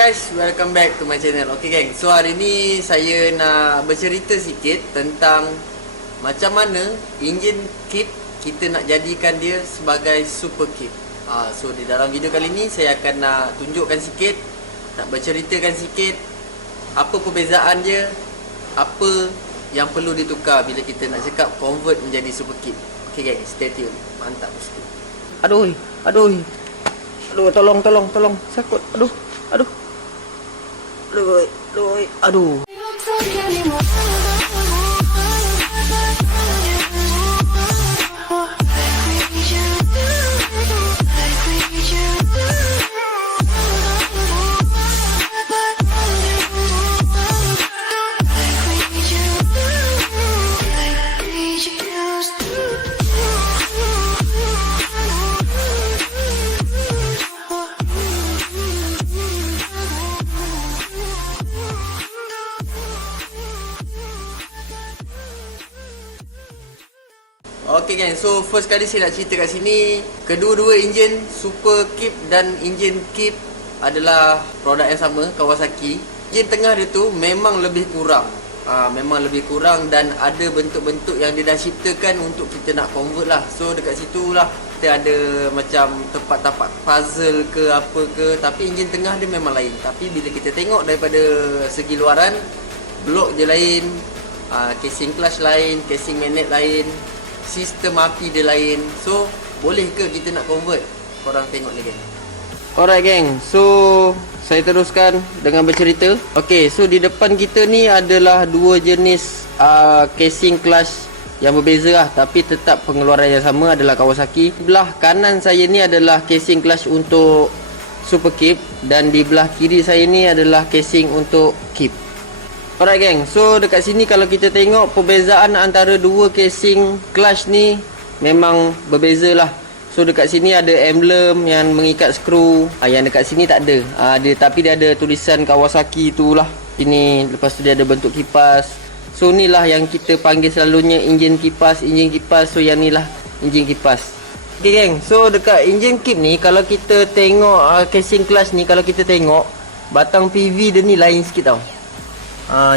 guys, welcome back to my channel. Okay geng, so hari ni saya nak bercerita sikit tentang macam mana enjin kit kita nak jadikan dia sebagai super kit. So di dalam video kali ni saya akan nak tunjukkan sikit, nak berceritakan sikit apa perbezaan dia, apa yang perlu ditukar bila kita nak cakap convert menjadi super kit. Okay geng, stay tune. Mantap bosku. Aduh, tolong, sakut. Aduh. Okay geng, so first kali saya nak cerita kat sini, kedua-dua enjin Super Kip dan enjin Kip adalah produk yang sama, Kawasaki. Enjin tengah dia tu memang lebih kurang, dan ada bentuk-bentuk yang dia dah ciptakan untuk kita nak convert lah. So dekat situ lah kita ada macam tempat-tempat puzzle ke apa ke, tapi enjin tengah dia memang lain. Tapi bila kita tengok daripada segi luaran, blok je lain, casing clutch lain, casing magnet lain, sistem api dia lain. So boleh ke kita nak convert? Korang tengok ni geng. Alright geng, so saya teruskan dengan bercerita. Okay, so di depan kita ni adalah dua jenis casing clutch yang berbeza lah, tapi tetap pengeluaran yang sama, adalah Kawasaki. Belah kanan saya ni adalah casing clutch untuk Super Kip, dan di belah kiri saya ni adalah casing untuk Kip. Alright geng, so dekat sini kalau kita tengok perbezaan antara dua casing clutch ni memang berbeza lah. So dekat sini ada emblem yang mengikat skru, yang dekat sini tak ada. Tapi dia ada tulisan Kawasaki tu lah ini. Lepas tu dia ada bentuk kipas. So ni lah yang kita panggil selalunya enjin kipas. So yang ni lah enjin kipas. Okay geng, so dekat enjin kip ni kalau kita tengok casing clutch ni, kalau kita tengok batang PV dia ni lain sikit tau.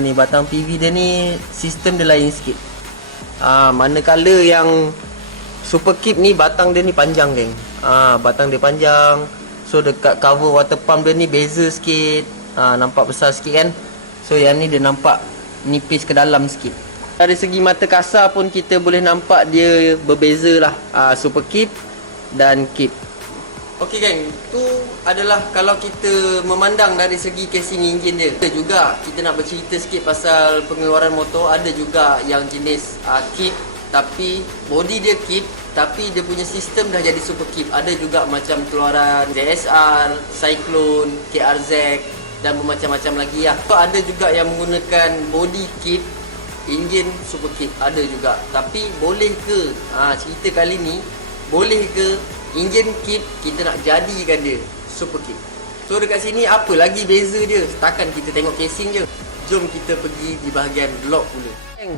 Ni batang PV dia ni, sistem dia lain sikit. Manakala yang Super Kip ni batang dia ni panjang geng. Batang dia panjang. So dekat cover water pump dia ni beza sikit. Nampak besar sikit kan. So yang ni dia nampak nipis ke dalam sikit. Dari segi mata kasar pun kita boleh nampak dia berbeza lah, Super Kip dan Kip. Okey geng, tu adalah kalau kita memandang dari segi casing enjin dia. Ada juga kita nak bercerita sikit pasal pengeluaran motor. Ada juga yang jenis Kip tapi body dia Kip tapi dia punya sistem dah jadi Super Kip. Ada juga macam keluaran ZSR, Cyclone, KRZ dan bermacam-macam lagi lah. So, ada juga yang menggunakan body Kip, enjin Super Kip, ada juga. Tapi boleh ke, cerita kali ni, boleh ke enjin Kip kita nak jadikan dia Super Kip? So dekat sini apa lagi beza dia? Setakat kita tengok casing je. Jom kita pergi di bahagian blok pula.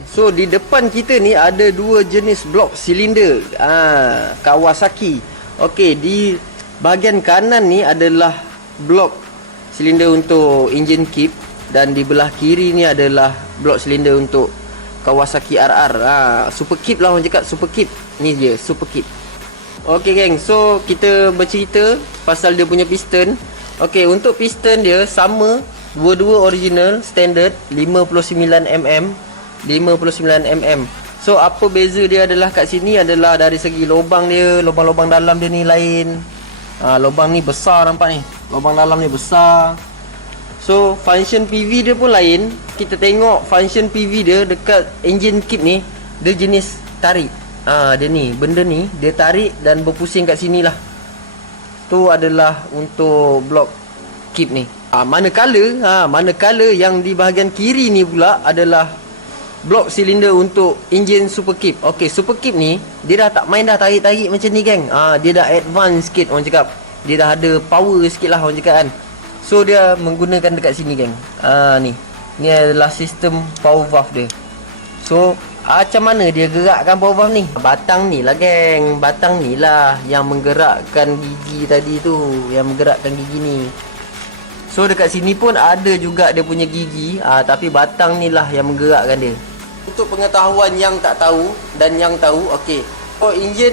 So di depan kita ni ada dua jenis blok silinder Kawasaki. Okey, di bahagian kanan ni adalah blok silinder untuk enjin Kip, dan di belah kiri ni adalah blok silinder untuk Kawasaki RR. Super Kip lah orang cakap, Super Kip. Ni dia Super Kip. Okey geng, so kita bercerita pasal dia punya piston. Okey, untuk piston dia sama, dua-dua original standard 59mm. So apa beza dia adalah kat sini adalah dari segi lubang dia, lubang-lubang dalam dia ni lain. Lubang ni besar, nampak ni, lubang dalam ni besar. So function PV dia pun lain. Kita tengok function PV dia dekat engine kip ni, dia jenis tarik. Dia ni, benda ni dia tarik dan berpusing kat sini lah. Tu adalah untuk blok kip ni. Manakala yang di bahagian kiri ni pula adalah blok silinder untuk enjin Super Kip. Okey, Super Kip ni dia dah tak main dah tarik-tarik macam ni geng. Dia dah advance sikit orang cakap. Dia dah ada power sikit lah orang cakap kan. So dia menggunakan dekat sini geng. Ni adalah sistem power valve dia. So macam mana dia gerakkan power valve ni? Batang ni lah geng. Batang ni lah yang menggerakkan gigi tadi tu, yang menggerakkan gigi ni. So dekat sini pun ada juga dia punya gigi, tapi batang ni lah yang menggerakkan dia. Untuk pengetahuan yang tak tahu dan yang tahu, okey. So enjin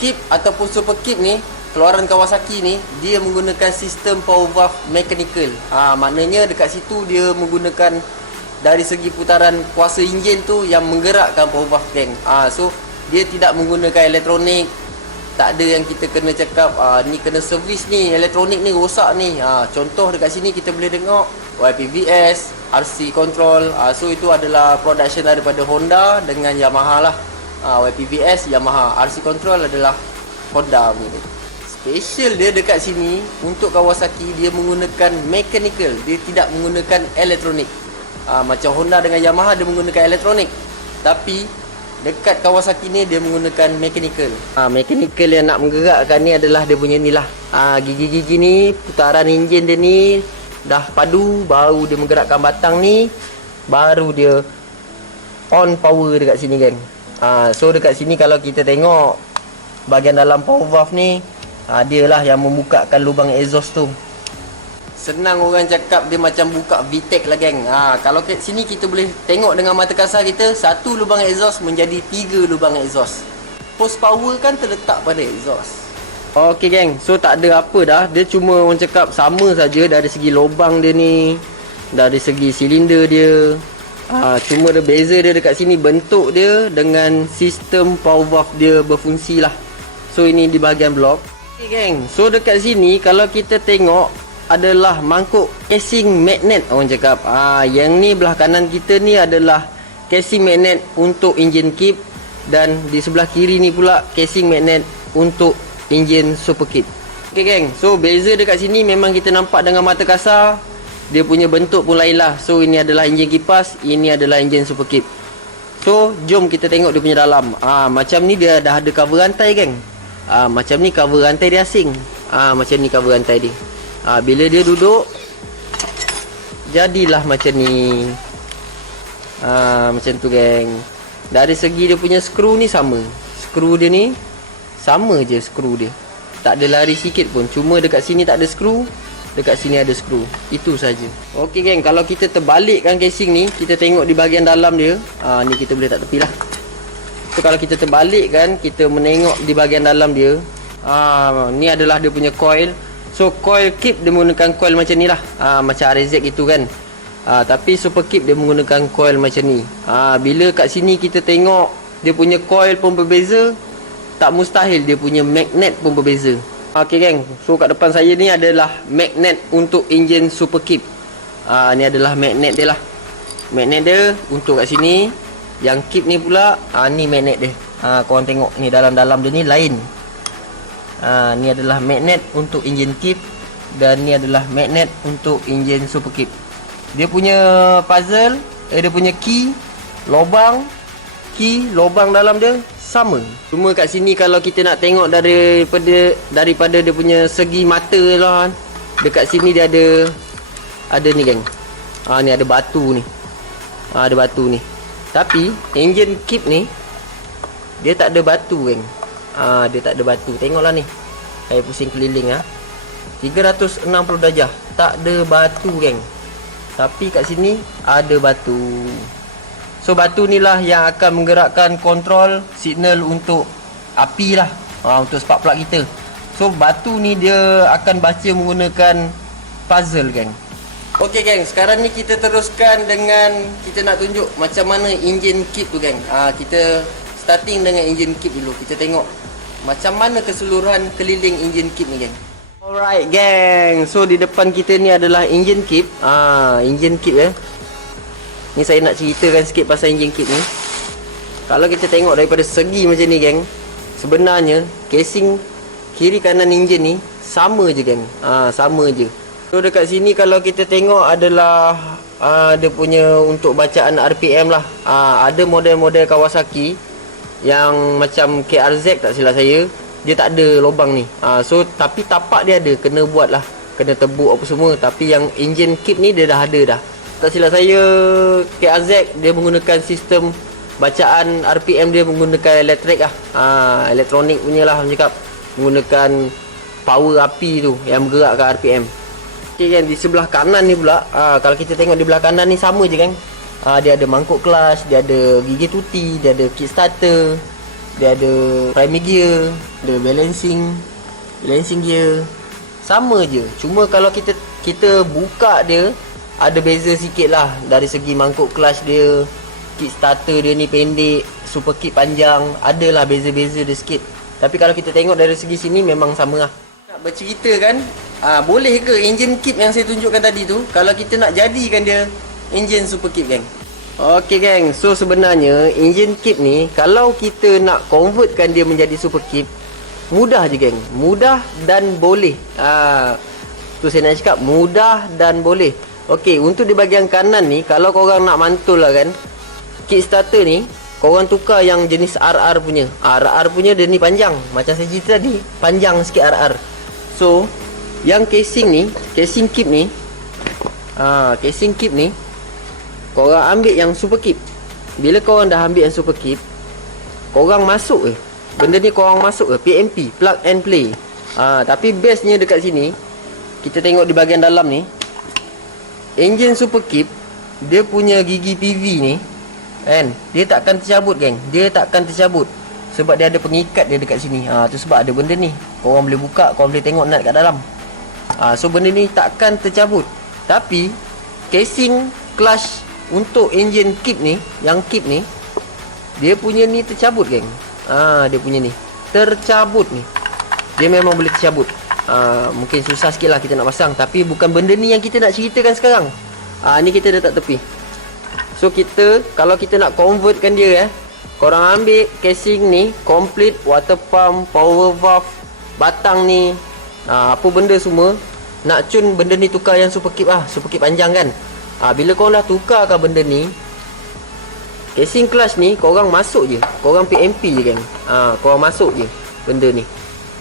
kip ataupun super kip ni, keluaran Kawasaki ni, dia menggunakan sistem power valve mechanical. Maknanya dekat situ dia menggunakan dari segi putaran kuasa enjin tu yang menggerakkan power valve tank. So dia tidak menggunakan elektronik. Tak ada yang kita kena cakap ni kena servis ni, elektronik ni rosak ni. Contoh dekat sini kita boleh tengok YPVS, RC control. So itu adalah production daripada Honda dengan Yamaha lah. YPVS Yamaha, RC control adalah Honda punya. Special dia dekat sini untuk Kawasaki, dia menggunakan mechanical, dia tidak menggunakan elektronik. Macam Honda dengan Yamaha dia menggunakan elektronik, tapi dekat Kawasaki ni dia menggunakan mechanical. Mechanical yang nak menggerakkan ni adalah dia punya ni lah. Gigi-gigi ni, putaran enjin dia ni dah padu, baru dia menggerakkan batang ni, baru dia on power dekat sini kan. So dekat sini kalau kita tengok bahagian dalam power valve ni, dia lah yang membukakan lubang exhaust tu. Senang orang cakap dia macam buka VTEC lah geng. Kalau kat sini kita boleh tengok dengan mata kasar kita, satu lubang exhaust menjadi 3 lubang exhaust. Post power kan terletak pada exhaust. Okey geng, so tak ada apa dah. Dia cuma orang cakap sama saja dari segi lubang dia ni, dari segi silinder dia. Cuma dia beza dia dekat sini bentuk dia dengan sistem power valve dia berfungsi lah. So ini di bahagian blok. Okey geng, so dekat sini kalau kita tengok adalah mangkuk casing magnet orang cakap. Yang ni belah kanan kita ni adalah casing magnet untuk engine kip, dan di sebelah kiri ni pula casing magnet untuk engine super kip. Okey geng, so beza dekat sini memang kita nampak dengan mata kasar, dia punya bentuk pun lain lah. So ini adalah engine kipas, ini adalah engine super kip. So jom kita tengok dia punya dalam. Macam ni dia dah ada cover rantai geng. Macam ni cover rantai dia asing. Macam ni cover rantai dia. Bila dia duduk, jadilah macam ni. Macam tu geng. Dari segi dia punya skru ni sama. Skru dia ni sama je skru dia. Tak ada lari sikit pun. Cuma dekat sini tak ada skru, dekat sini ada skru. Itu saja. Okey geng, kalau kita terbalikkan casing ni, kita tengok di bahagian dalam dia. Ni kita boleh tak tepi lah. So kalau kita terbalikkan, kita menengok di bahagian dalam dia. Ni adalah dia punya coil. So coil kip dia menggunakan coil macam ni lah, macam RZ gitu kan. Tapi super kip dia menggunakan coil macam ni. Bila kat sini kita tengok dia punya coil pun berbeza, tak mustahil dia punya magnet pun berbeza. Okey geng, so kat depan saya ni adalah magnet untuk engine super kip. Ni adalah magnet dia lah. Magnet dia untuk kat sini. Yang kip ni pula, ni magnet dia. Korang tengok ni dalam-dalam dia ni lain. Ni adalah magnet untuk engine kip, dan ni adalah magnet untuk engine super kip. Dia punya puzzle, dia punya key, lubang dalam dia sama. Cuma kat sini kalau kita nak tengok daripada dia punya segi mata lah, dekat sini dia ada ni geng. Ni ada batu ni. Ada batu ni. Tapi engine kip ni dia tak ada batu geng. Dia tak ada batu. Tengoklah ni. Saya pusing keliling 360 darjah. Tak ada batu geng. Tapi kat sini ada batu. So batu ni lah yang akan menggerakkan kontrol signal untuk api lah. Untuk spark plug kita. So batu ni dia akan baca menggunakan puzzle geng. Okey geng, sekarang ni kita teruskan dengan kita nak tunjuk macam mana engine kip tu geng. Kita starting dengan engine kip dulu. Kita tengok macam mana keseluruhan keliling engine kip ni geng. Alright geng, so di depan kita ni adalah engine kip. Engine kip ya. Ni saya nak ceritakan sikit pasal engine kip ni. Kalau kita tengok daripada segi macam ni geng, sebenarnya casing kiri kanan engine ni sama je geng. Sama je. So dekat sini kalau kita tengok adalah dia punya untuk bacaan RPM lah. Ada model-model Kawasaki yang macam KRZ tak silap saya, dia tak ada lubang ni. So tapi tapak dia ada, kena buat lah, kena tebuk apa semua. Tapi yang engine kip ni dia dah ada dah. Tak silap saya KRZ dia menggunakan sistem bacaan RPM dia menggunakan elektrik lah. Elektronik punya lah, cakap menggunakan power api tu yang bergerakkan RPM. Okey kan, di sebelah kanan ni pula, kalau kita tengok di belah kanan ni sama je kan. Dia ada mangkuk kelas, dia ada gigi tuti, dia ada kickstarter, dia ada priming gear, ada balancing gear. Sama je. Cuma kalau kita buka dia, ada beza sikit lah. Dari segi mangkuk kelas dia, kickstarter dia ni pendek, super kick panjang, adalah beza-beza dia sikit. Tapi kalau kita tengok dari segi sini memang sama lah. Nak bercerita kan, boleh ke engine kit yang saya tunjukkan tadi tu, kalau kita nak jadikan dia engine super kit geng? Okey geng, so sebenarnya engine kit ni kalau kita nak convertkan dia menjadi super kit, mudah je geng. Mudah dan boleh. Tu saya nak cakap, mudah dan boleh. Okey, untuk di bahagian kanan ni, kalau korang nak mantul lah kan, kickstarter ni korang tukar yang jenis RR punya. RR punya dia ni panjang, macam saya cerita tadi, panjang sikit RR. So yang casing ni, casing kit ni, casing kit ni korang ambil yang super kit. Bila korang dah ambil yang super kit, korang masuk benda ni korang masuk PMP, plug and play. Tapi bestnya dekat sini, kita tengok di bahagian dalam ni, engine super kit, dia punya gigi PV ni kan, dia takkan tercabut geng. Dia takkan tercabut sebab dia ada pengikat dia dekat sini. Tu sebab ada benda ni, korang boleh buka, korang boleh tengok nut kat dalam. So benda ni takkan tercabut. Tapi casing clutch untuk engine kit ni, yang kit ni, dia punya ni tercabut geng. Dia punya ni tercabut ni. Dia memang boleh tercabut. Mungkin susah sikit lah kita nak pasang. Tapi bukan benda ni yang kita nak ceritakan sekarang. Ni kita letak tepi. So kita, kalau kita nak convertkan dia korang ambil casing ni, complete water pump, power valve, batang ni, apa benda semua. Nak cun benda ni tukar yang super kit super kit panjang kan. Bila korang dah tukarkan benda ni, casing clutch ni korang masuk je, korang PMP je kan. Korang masuk je benda ni,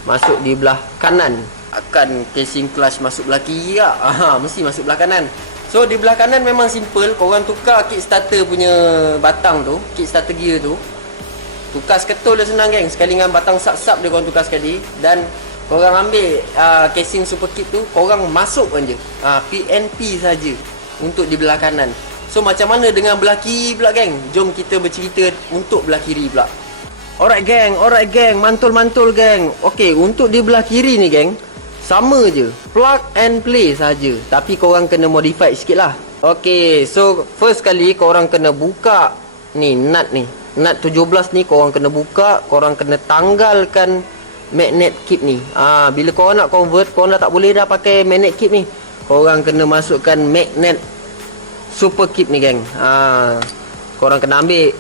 masuk di belah kanan. Akan casing clutch masuk belah kiri tak? Mesti masuk belah kanan. So di belah kanan memang simple. Korang tukar kickstarter punya batang tu, kickstarter gear tu, tukar seketul dah senang geng. Sekali dengan batang sap-sap dia korang tukar sekali. Dan korang ambil casing super kit tu, korang masukkan je PNP saja untuk di belah kanan. So macam mana dengan belah kiri pula geng? Jom kita bercerita untuk belah kiri pula. Alright geng, mantul geng. Okey, untuk di belah kiri ni geng, sama je, plug and play saja. Tapi korang kena modify sikit lah. Okey, so first kali korang kena buka ni nut ni, nut 17 ni korang kena buka. Korang kena tanggalkan magnet kit ni. Bila korang nak convert, korang dah tak boleh dah pakai magnet kit ni. Korang kena masukkan magnet super kit ni geng. Korang kena ambil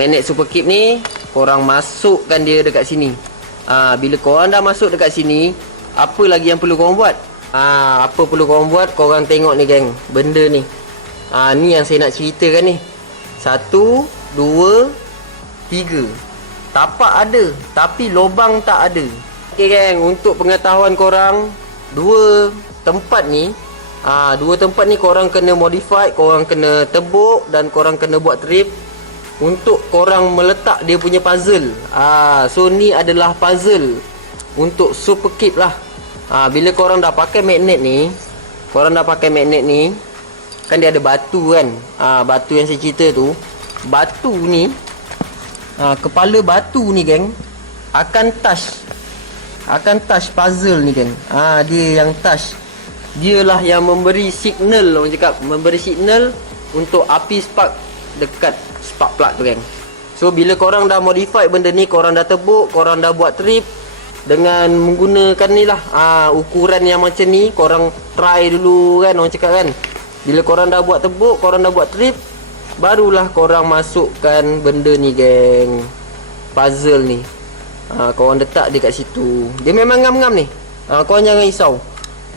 magnet super kit ni, korang masukkan dia dekat sini. Bila korang dah masuk dekat sini, apa lagi yang perlu korang buat? Apa perlu korang buat? Korang tengok ni geng, benda ni. Ni yang saya nak ceritakan ni. 1, 2, 3. Tapak ada, tapi lubang tak ada. Okey geng, untuk pengetahuan korang, dua tempat ni korang kena modify, korang kena tebuk dan korang kena buat trip untuk korang meletak dia punya puzzle. So ni adalah puzzle untuk super kit lah. Bila korang dah pakai magnet ni, kan dia ada batu kan. Batu yang saya cerita tu, batu ni, kepala batu ni geng akan touch puzzle ni geng. Dia yang touch. Dialah yang memberi signal, orang cakap, memberi signal untuk api spark dekat spark plug tu geng. So bila korang dah modify benda ni, korang dah tebuk, korang dah buat trip dengan menggunakan ni lah, ukuran yang macam ni, korang try dulu kan, orang cakap kan. Bila korang dah buat tebuk, korang dah buat trip, barulah korang masukkan benda ni geng, puzzle ni. Korang letak dia kat situ. Dia memang ngam-ngam ni. Korang jangan risau,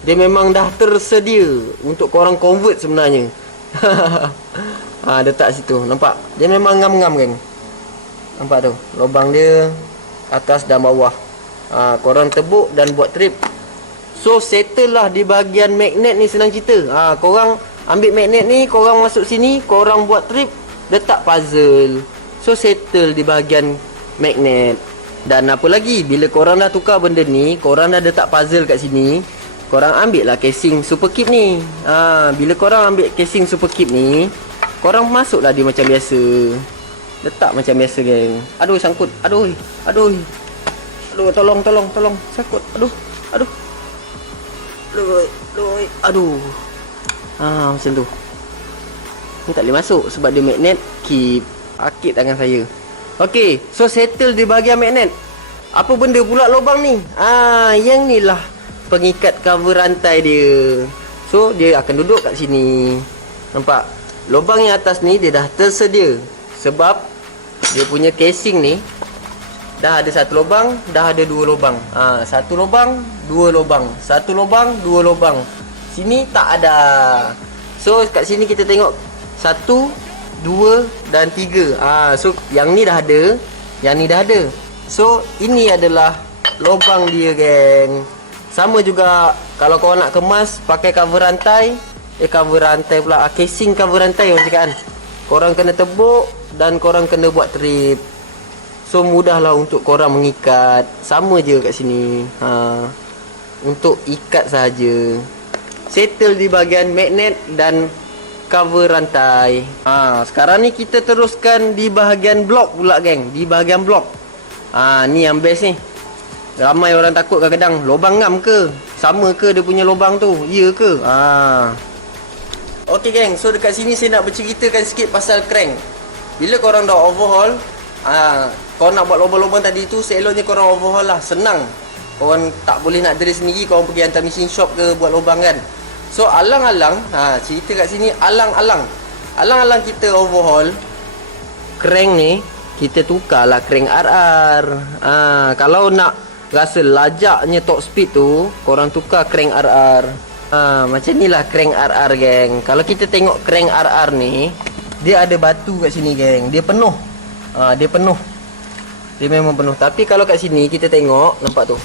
dia memang dah tersedia untuk korang convert sebenarnya. Letak situ, nampak? Dia memang ngam-ngam geng. Nampak tu, lubang dia atas dan bawah. Korang tebuk dan buat trip. So settle lah di bahagian magnet ni, senang cerita. Korang ambil magnet ni, korang masuk sini, korang buat trip, letak puzzle. So settle di bahagian magnet. Dan apa lagi, bila korang dah tukar benda ni, korang dah letak puzzle kat sini, korang ambil lah casing super keep ni. Bila korang ambil casing super keep ni, korang masuklah dia macam biasa. Letak macam biasa, geng. Aduh, sangkut. Aduh, tolong. Sangkut. Aduh. Macam tu. Ni tak boleh masuk sebab dia magnet. Keep. Akit tangan saya. Okey, so settle di bahagian magnet. Apa benda pula lubang ni? Yang ni lah pengikat cover rantai dia. So dia akan duduk kat sini. Nampak? Lubang yang atas ni dia dah tersedia. Sebab dia punya casing ni dah ada satu lubang, dah ada dua lubang. Satu lubang, dua lubang. Satu lubang, dua lubang. Sini tak ada. So kat sini kita tengok 1, 2 dan 3. So yang ni dah ada, yang ni dah ada. So ini adalah lubang dia, geng. Sama juga kalau korang nak kemas pakai cover rantai. Cover rantai pula, casing cover rantai orang cakap kan. Korang kena tebuk dan korang kena buat trip. So mudahlah untuk korang mengikat. Sama je kat sini. Untuk ikat saja. Settle di bahagian magnet dan cover rantai. Sekarang ni kita teruskan di bahagian blok pula, geng. Di bahagian blok. Ni yang best ni. Ramai orang takut kadang-kadang lubang ngam ke? Sama ke dia punya lubang tu? Ya ke? Okey, geng. So dekat sini saya nak berceritakan sikit pasal crank. Bila korang dah overhaul, korang nak buat lubang-lubang tadi tu, seeloknya korang overhaul lah. Senang. Korang tak boleh nak drill sendiri, korang pergi hantar mesin shop ke buat lubang kan. So alang-alang, cerita kat sini alang-alang kita overhaul crank ni, kita tukarlah crank RR. Kalau nak rasa lajaknya top speed tu, korang tukar crank RR. Macam ni lah crank RR, geng. Kalau kita tengok crank RR ni, dia ada batu kat sini, geng. Dia penuh. Dia memang penuh. Tapi kalau kat sini kita tengok, nampak tu,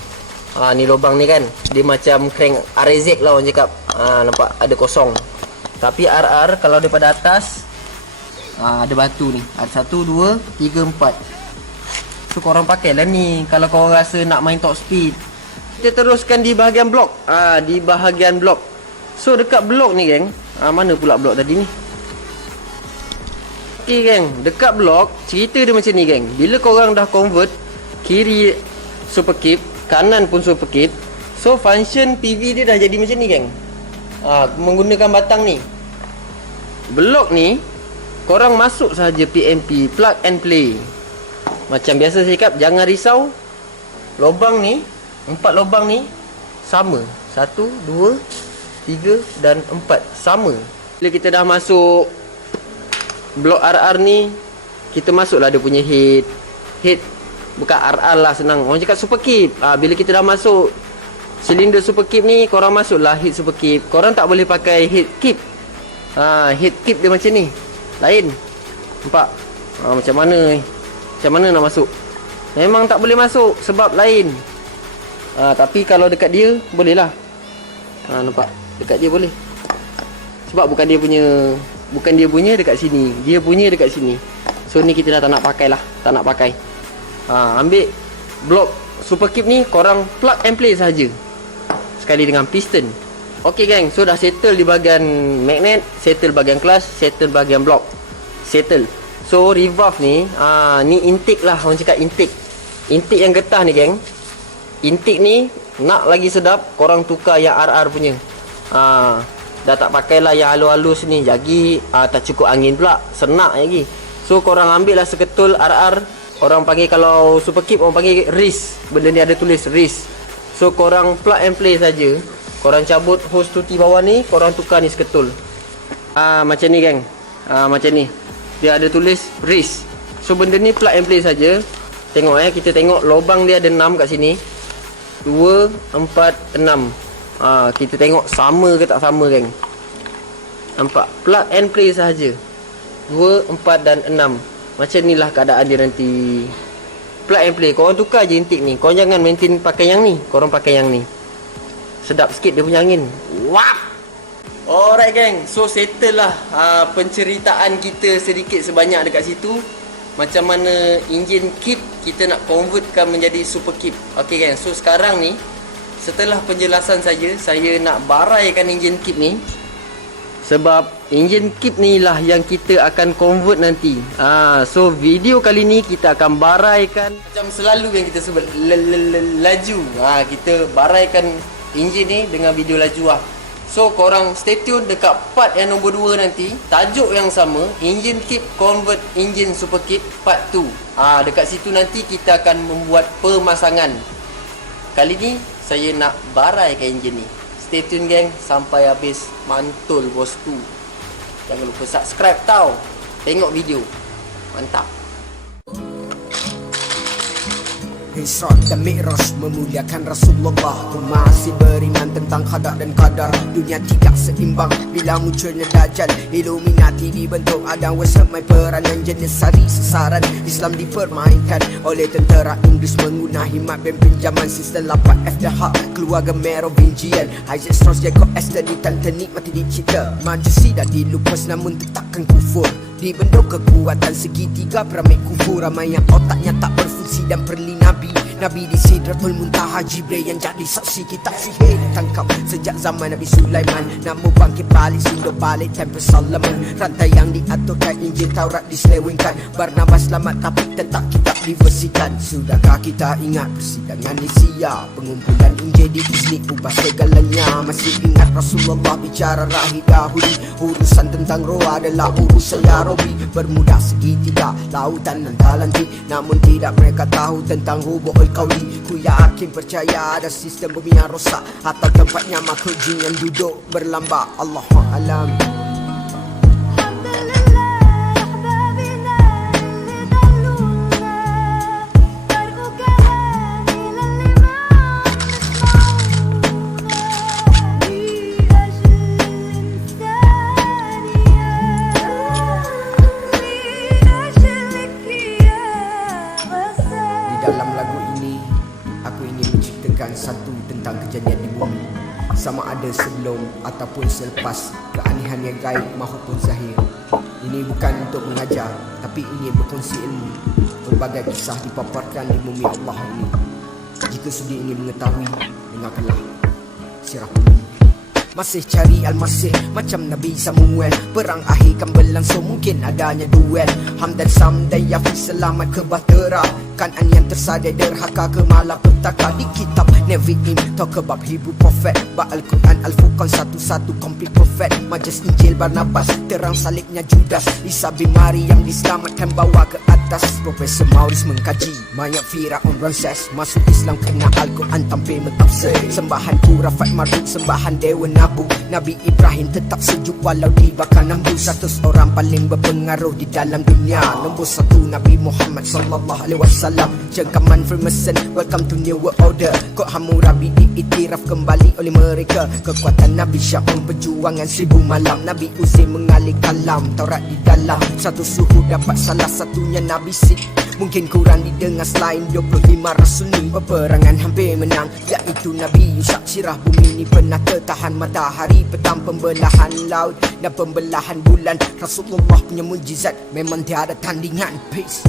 ni lubang ni kan, dia macam crank RZ lah orang cakap. Nampak ada kosong. Tapi RR kalau daripada atas, ada batu ni. Ada 1, 2, 3, 4. So korang pakailah ni kalau korang rasa nak main top speed. Kita teruskan di bahagian blok. Di bahagian blok. So dekat blok ni, geng. Mana pula blok tadi ni? Okey, geng. Dekat blok, cerita dia macam ni, geng. Bila korang dah convert kiri super keep, kanan pun super keep, so function PV dia dah jadi macam ni, geng. Menggunakan batang ni. Blok ni korang masuk saja PMP, plug and play. Macam biasa saya cakap, jangan risau. Lubang ni, 4 lubang ni sama. 1, 2, 3 dan 4 sama. Bila kita dah masuk blok RR ni, kita masuklah dia punya head. Head bukan RR lah, senang. Orang cakap super keep. Bila kita dah masuk silinder super keep ni, korang masuklah head super keep. Korang tak boleh pakai head keep. Head keep dia macam ni, lain. Nampak? Macam mana ni? Macam mana nak masuk? Memang tak boleh masuk sebab lain. Tapi kalau dekat dia, boleh lah. Nampak? Dekat dia boleh. Sebab bukan dia punya dekat sini. Dia punya dekat sini. So ni kita dah tak nak pakai lah. Tak nak pakai. Ambil blok super keep ni, korang plug and play saja. Sekali dengan piston. Okey, geng. So dah settle di bahagian magnet, settle bahagian clutch, settle bahagian blok. Settle. So revolve ni, ni intake lah, orang cakap intake. Intake yang getah ni, geng. Intake ni nak lagi sedap, korang tukar yang RR punya. Dah tak pakailah yang halus-halus ni. Jadi tak cukup angin pula, senak lagi. So korang ambil lah seketul RR. Orang panggil, kalau super keep orang panggil wrist. Benda ni ada tulis wrist. So korang plug and play saja. Korang cabut hose tuti bawah ni, korang tukar ni seketul. Macam ni, geng. Macam ni. Dia ada tulis wrist. So benda ni plug and play saja. Tengok kita tengok lubang dia ada 6 kat sini. 2, 4, 6. Kita tengok sama ke tak sama, geng. Nampak? Plug and play sahaja. 2, 4 dan 6. Macam ni lah keadaan dia nanti. Plug and play. Korang tukar je intake ni. Korang jangan maintain pakai yang ni. Korang pakai yang ni. Sedap sikit dia punya angin. Wap! Alright, geng. So settle lah penceritaan kita sedikit sebanyak dekat situ. Macam mana engine keep kita nak convertkan menjadi super keep. Okay, geng. So sekarang ni setelah penjelasan saya nak baraikan enjin kip ni. Sebab enjin kip ni lah yang kita akan convert nanti. So video kali ni kita akan baraikan macam selalu yang kita sebut laju. Kita baraikan enjin ni dengan video laju lah. So korang stay tune dekat part yang nombor 2 nanti. Tajuk yang sama, engine kip convert engine super kip part 2. Dekat situ nanti kita akan membuat pemasangan. Kali ni saya nak baraikan engine ni. Stay tune geng sampai habis, mantul bosku. Jangan lupa subscribe tau. Tengok video. Mantap. Isra dan Mi'raj memuliakan Rasulullah. Ku masih beriman tentang qada dan qadar. Dunia tidak seimbang bila munculnya Dajjal. Illuminati dibentuk, ada semai peranan jenis sari sasaran. Islam dipermainkan oleh tentera Inggeris menggunakan himat dan pinjaman sistem 8 FDH keluarga Merovingian. Isaac Strauss, Jacob Astor ditantani mati dicipta. Majusi dah dilupas namun tetapkan kufur. Dibentuk kekuatan segitiga peramai kufur. Ramai yang otaknya tak berfungsi dan perli Nabi. Nabi di Sidratul Muntaha, Jibril yang jadi saksi. Kitab sihir ditangkap sejak zaman Nabi Sulaiman. Namun bangkit balik, sundur balik Tempel Solomon. Rantai yang diaturkan Injil Taurat diselewengkan. Barnabas selamat tapi tetap kitab diversikan. Sudahkah kita ingat persidangan Nisia? Pengumpulan Injil di Disney ubah segalanya. Masih ingat Rasulullah bicara rahib dahulu. Urusan tentang roh adalah urusan ya Robi. Bermudah segitiga lautan dan talantik. Namun tidak mereka tahu tentang hubung Kauli. Ku yakin percaya ada sistem bumi yang rosak atau tempatnya makhluk jin yang duduk berlambak. Allahu a'lam. Satu tentang kejadian di bumi, sama ada sebelum ataupun selepas keanehan yang gaib maupun zahir. Ini bukan untuk mengajar, tapi ini berkongsi ilmu. Berbagai kisah dipaparkan di bumi Allah ini. Jika sudi ingin mengetahui, dengarkanlah sirah bumi. Masih cari Al-Masih macam Nabi Samuel. Perang akhir kan berlangsung, mungkin adanya duel. Hamdan Samdan Yafi selamat ke Bahtera. Kanan yang tersadai derhaka ke malapetaka. Di kitab Nevi'im talk about Hebrew prophet. Al-Quran Al-Furqan satu-satu complete prophet. Majas Injil Barnabas terang salibnya Judas. Isa bin Maryam diselamatkan bawa ke atas. Profesor Maurice mengkaji mayat Firaun Ramses. Masuk Islam kena Al-Quran tampil mentafsir. Sembahan Kurafat Marduk, sembahan Dewa Nabu. Nabi Ibrahim tetap sejuk walau dibakar nambu. 100 orang paling berpengaruh di dalam dunia. Nombor 1 Nabi Muhammad sallallahu alaihi wasallam. Cengkaman Freemason, welcome to New World Order. Kod Hammurabi diiktiraf kembali oleh mereka. Kekuatan Nabi Syaun, perjuangan 1000 malam. Nabi Uzair mengalih kalam, Taurat di dalam. Satu suhu dapat salah satunya Nabi Sid. Mungkin kurang didengar selain 25 rasul ni. Peperangan hampir menang, iaitu Nabi Yusak. Sirah bumi ni pernah tertahan matahari, petang pembelahan laut dan pembelahan bulan. Rasulullah punya mujizat memang tiada tandingan. Peace.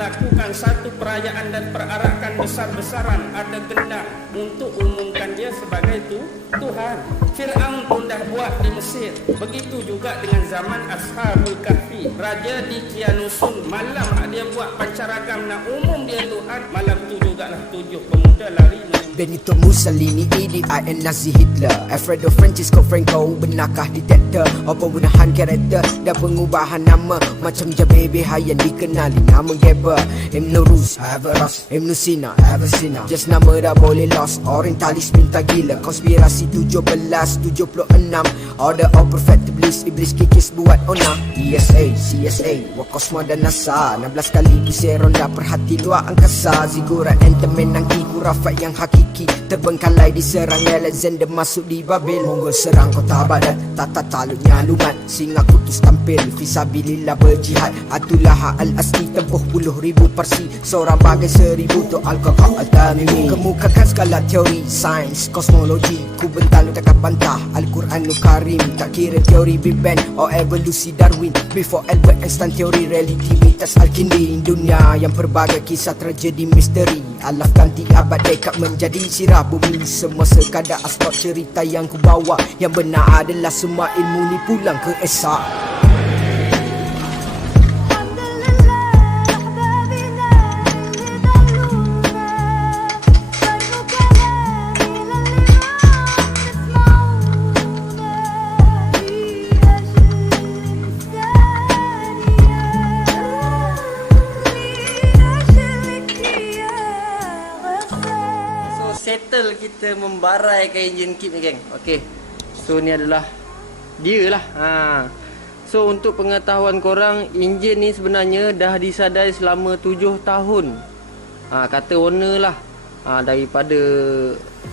melakukan satu perayaan dan perarakan besar-besaran ada gendak untuk umumkan dia sebagai Tuhan. Fir'aun pun dah buat di Mesir. Begitu juga dengan zaman Ashabul Kahfi. Raja di Kianusun malam dia buat pancaragam nak umum dia Tuhan. Malam tu jugalah 7 pemuda lari Benito Mussolini, Idi Amin, Nazi Hitler, Alfredo Francisco Franco. Benarkah detektor pembunuhan karakter dan pengubahan nama macam Jabebe Hayan dikenali nama Geber. Ibn Rus, Averroes, Ibn Sina, Avicenna. Just nama dah boleh lost. Orientalis minta gila. Konspirasi 1776 Order of Prophet Iblis kikis buat ona. ESA, CSA, Wakosmo dan NASA 16 kali kisah ronda perhati luar angkasa. Zigurat entertainment nangki kurafat yang hakiki. Terbengkalai diserang Alexander masuk di Babel. Mongol serang kota Baghdad, tata taluknya lumat. Singa kutus tampil, fisabilillah berjihad. Atulah al-asli tempuh puluh ribu Parsi. Seorang bagai 1000 tu Al-Qaqah Al-Tamimi. Kemukakan skala teori, sains, kosmologi. Ku bental takkan bantah Al-Quranul Karim. Tak kira teori Big Bang or evolusi Darwin. Before Albert Einstein teori relativitas Al-Kindi. Dunia yang pelbagai kisah tragedi misteri. Alaf ganti abad dekat menjadi sirah bumi. Semua sekadar asbab cerita yang ku bawa. Yang benar adalah semua ilmu ni pulang ke Esa. Settle kita membaraikan enjin kit ni geng. Okey. So ni adalah dia lah. So untuk pengetahuan korang, enjin ni sebenarnya dah disadai selama 7 tahun. Kata owner lah. Daripada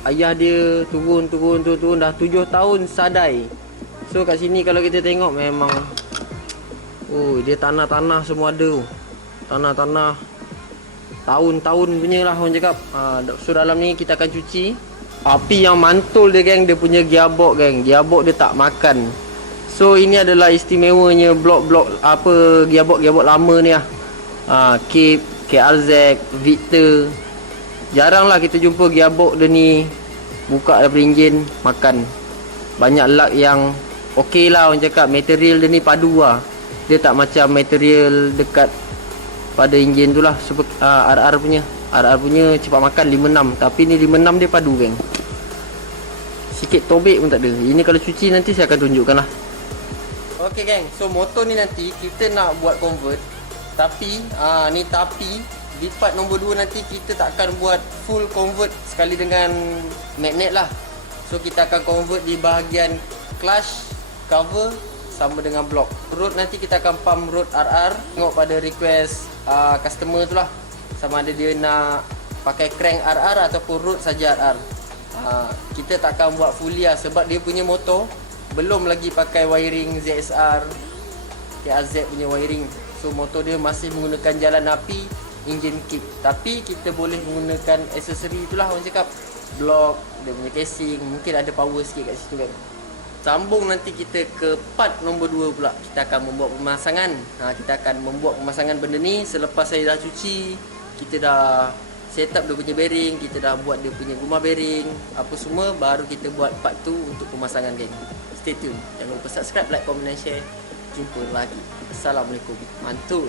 ayah dia turun dah 7 tahun sadai. So kat sini kalau kita tengok memang dia tanah-tanah semua ada. Tanah-tanah tahun-tahun punya lah orang cakap. So dalam ni kita akan cuci. Api yang mantul dia geng, dia punya gearbox geng. Gearbox dia tak makan. So ini adalah istimewanya blok-blok gearbox lama ni lah. Cape, KRZ, Victor. Jarang lah kita jumpa gearbox dia ni buka daripada enjin makan. Banyak lug yang okey lah orang cakap. Material dia ni padu lah. Dia tak macam material dekat pada enjin tu lah. RR punya cepat makan 56. Tapi ni 56 dia padu geng. Sikit tobek pun tak ada. Ini kalau cuci nanti saya akan tunjukkan lah. Ok geng, so motor ni nanti kita nak buat convert. Tapi ni tapi di part nombor 2 nanti kita tak akan buat full convert sekali dengan magnet lah. So kita akan convert di bahagian clutch, cover sama dengan block. Road nanti kita akan pump road RR. Tengok pada request customer tu lah, sama ada dia nak pakai crank RR ataupun road saja RR. Kita tak akan buat fully lah sebab dia punya motor belum lagi pakai wiring ZSR KRZ punya wiring. So motor dia masih menggunakan jalan api, engine kit. Tapi kita boleh menggunakan aksesori itulah orang cakap. Block, dia punya casing, mungkin ada power sikit kat situ kan. Sambung nanti kita ke part nombor 2 pula. Kita akan membuat pemasangan. Kita akan membuat pemasangan benda ni selepas saya dah cuci. Kita dah set up dia punya bearing, kita dah buat dia punya guma bearing, apa semua, baru kita buat part 2 untuk pemasangan geng. Stay tune. Jangan lupa subscribe, like, komen dan share. Jumpa lagi. Assalamualaikum. Mantul.